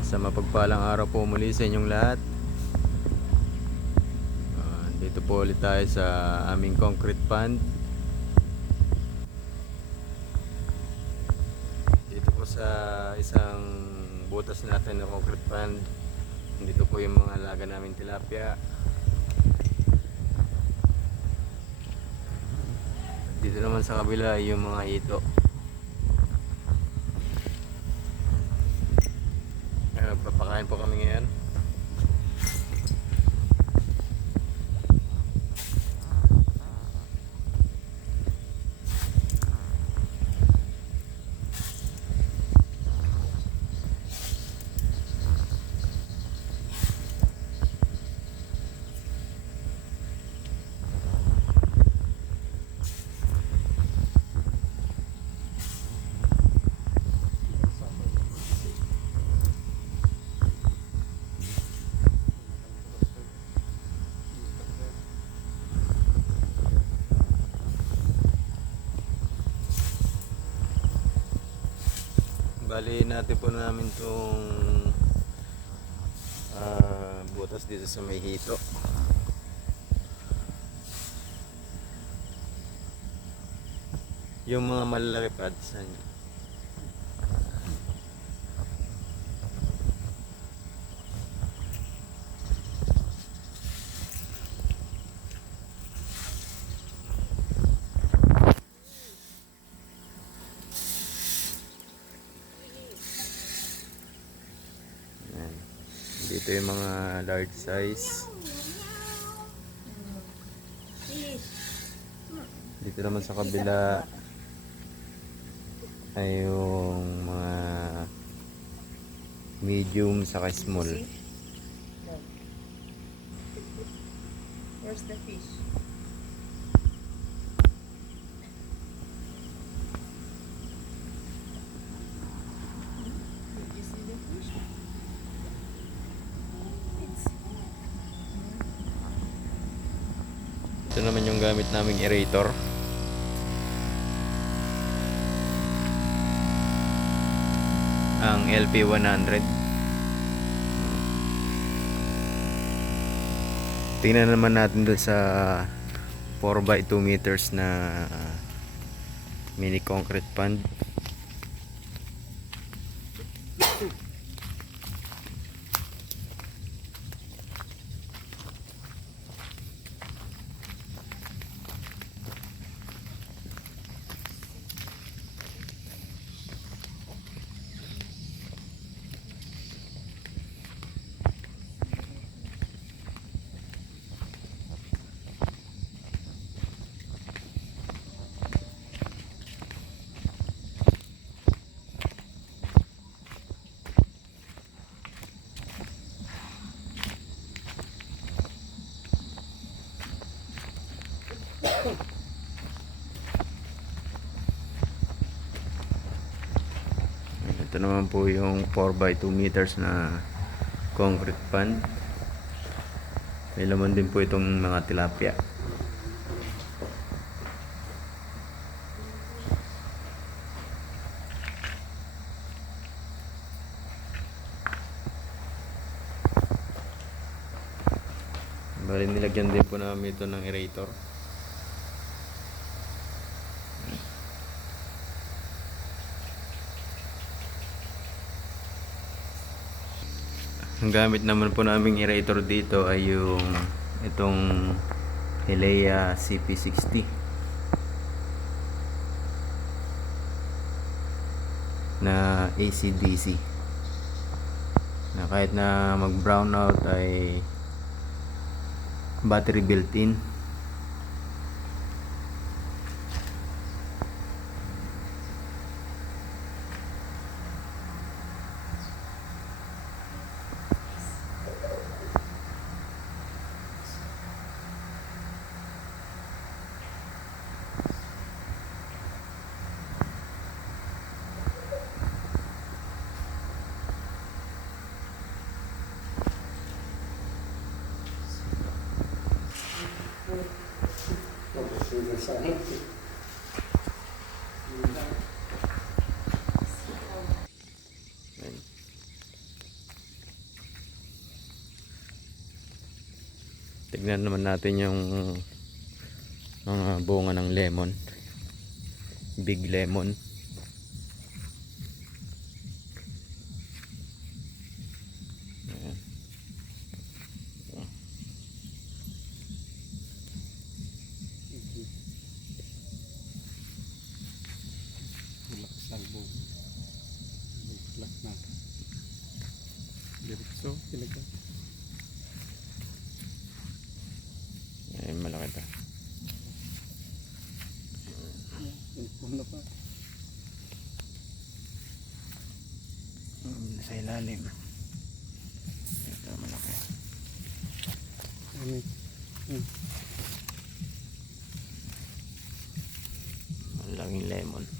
Sa mapagpalang araw po muli sa inyong lahat. Ah, dito po ulit tayo sa aming concrete pond. Dito po sa isang butas natin na concrete pond. Dito po yung mga alaga namin tilapia. Dito naman sa kabila yung mga ito. Uh, papakain po kami ngayon. Bali natin po namin itong ah, butas dito sa may hito. Yung mga malalaki pads. Dito yung mga large size. Dito naman sa kabila ay yung mga medium saka small. Where's the fish? Ito naman yung gamit naming aerator. Ang LP100. Tingnan naman natin doon sa 4x2 meters na mini concrete pond. Ito naman po yung 4x2 meters na concrete pond. May laman din po itong mga tilapia. Bali nilagyan din po namin ito ng aerator. Ang gamit naman po naming aerator dito ay yung itong Helea CP60 na AC-DC na kahit na mag brown out ay battery built in సాహిత్యం Tignan naman natin yung mga bunga ng lemon. Big lemon. Bulak na. Diretso, pinagka. Ayan, malaki pa. Na pa. Mm, Sa ilalim. Ito, malaki. Ano? Hmm. Malaking lemon.